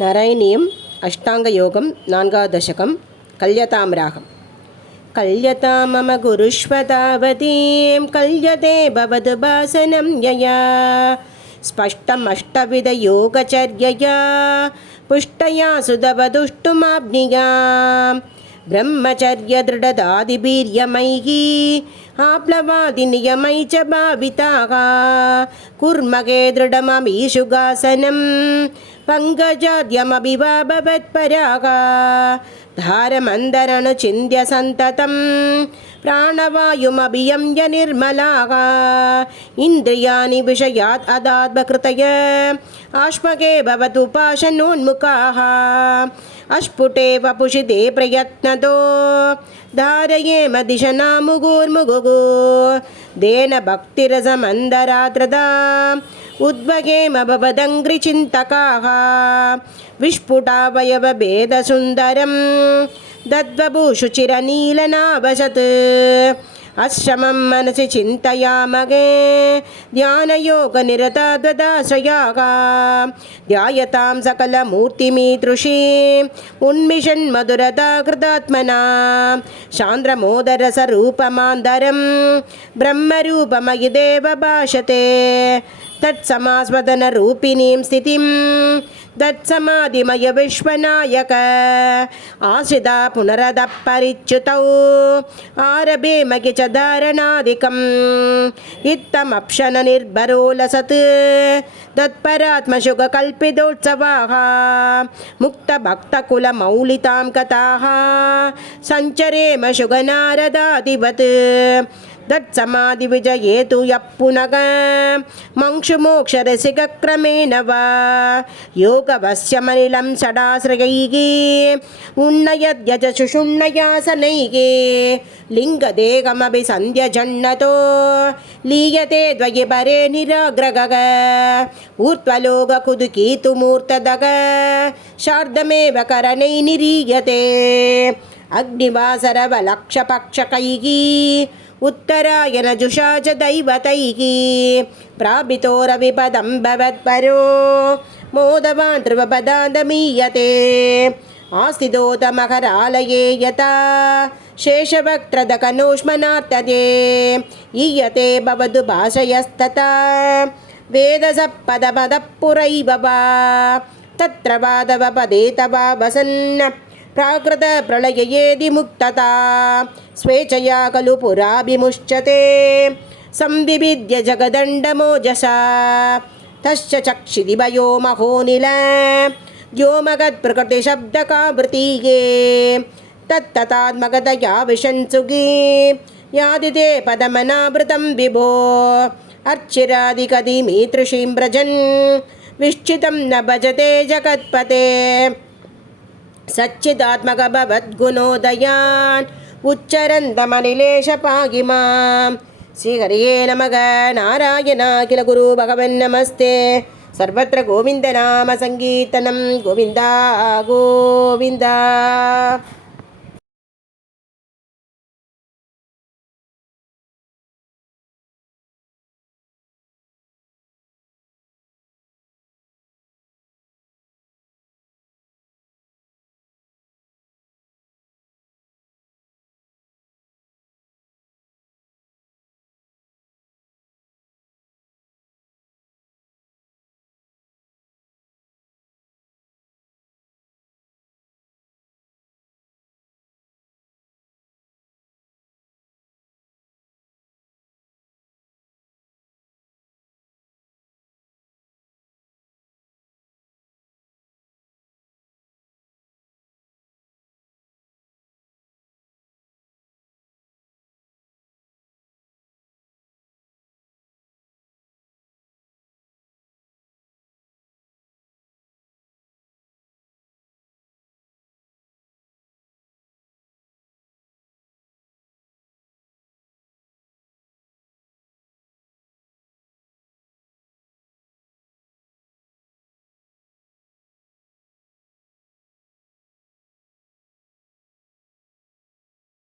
नारायणीयम् अष्टाङ्गयोगं 4వ दशकं कल्यतां रागम्। कल्यतां मम गुरुष्वतावतीं कल्यते भवतु भासनं यया स्पष्टमष्टविधयोगचर्यया पुष्टया सुधवदुष्टुमाब्नियां ब्रह्मचर्यदृढदादिवीर्यमैः आप्लवादिनियमै च भाविताः कुर्महे दृढममीशुगासनं पङ्कजाद्यमभिवा भवत्पराः धारमन्दरनुचिन्त्य सन्ततं प्राणवायुमभियम्य निर्मलाः इन्द्रियाणि विषयात् अदात्मकृतय आश्मके भवतु पाशनोन्मुखाः अस्फुटे वपुषि ते प्रयत्नतो धारयेम दिशना मुहुर्मुहुः देन भक्तिरसमन्दरात्रदा उद्भगेम भवदङ्घ्रिचिन्तकाः विस्फुटावयवभेदसुन्दरं दद्वभूषुचिरनीलनावसत् अश्रमं मनसि चिन्तयामहे ध्यानयोगनिरताद्वदाश्रयाः ध्यायतां सकलमूर्तिमीदृशीम् उन्मिषन्मधुरता कृतात्मना चान्द्रमोदरसरूपमान्दरं ब्रह्मरूपमयि देव भाषते तत्समास्वदनरूपिणीं स्थितिं दत्समाधिमय विश्वनायक आश्रिता पुनरदः परिच्युतौ आरभेम च धारणादिकम् इत्थमप्शन निर्भरोलसत् तत्परात्मशुगकल्पितोत्सवाः मुक्तभक्तकुलमौलितां कथाः सञ्चरेम शुगनारदादिवत् तत्समाधिविजयेतु यः पुनः मंशुमोक्षरसिकक्रमेण वा योगवश्यमनिलं षडाश्रयैः उन्नयद्यजशुषुण्णयासनैः लिङ्गदेहमभिसन्ध्यजन्नतो लीयते द्वये परे निराग्रगः ऊर्ध्वलोककुतुकीतुमूर्तदः शार्दमेव करणै निरीयते अग्निवासरवलक्षपक्षकैः उत्तरायणजुषा च दैवतैः प्रापितोरविपदं भवत्परो मोदवान् ध्रुवपदादमीयते आस्थितोतमकरालये यथा शेषवक्त्रदकनोष्मनार्तते ईयते भवतु भाषयस्तथा वेदसपदपदः पुरैव वा तत्र वादवपदे तवा वसन् प्राकृत प्रलययेदि मुक्तता स्वेच्छया खलु पुराभिमुच्यते संविविद्य जगदण्डमोजसा तस्य चक्षिदिवयो महोनिल व्योमगत्प्रकृतिशब्दकावृतिः तत्तथात्मकतया विशंसुगी यादिते पदमनावृतं विभो अर्चिरादिकदिमीतृषीं व्रजन् विश्चितं न भजते जगत्पते सच्चिदात्मक भवद्गुणोदयान् उच्चरन्तमनिलेशपाहि मां श्रीहरये नमः नारायण किल गुरु भगवन् नमस्ते सर्वत्र गोविन्दनाम सङ्कीर्तनं गोविन्दा गोविन्दा।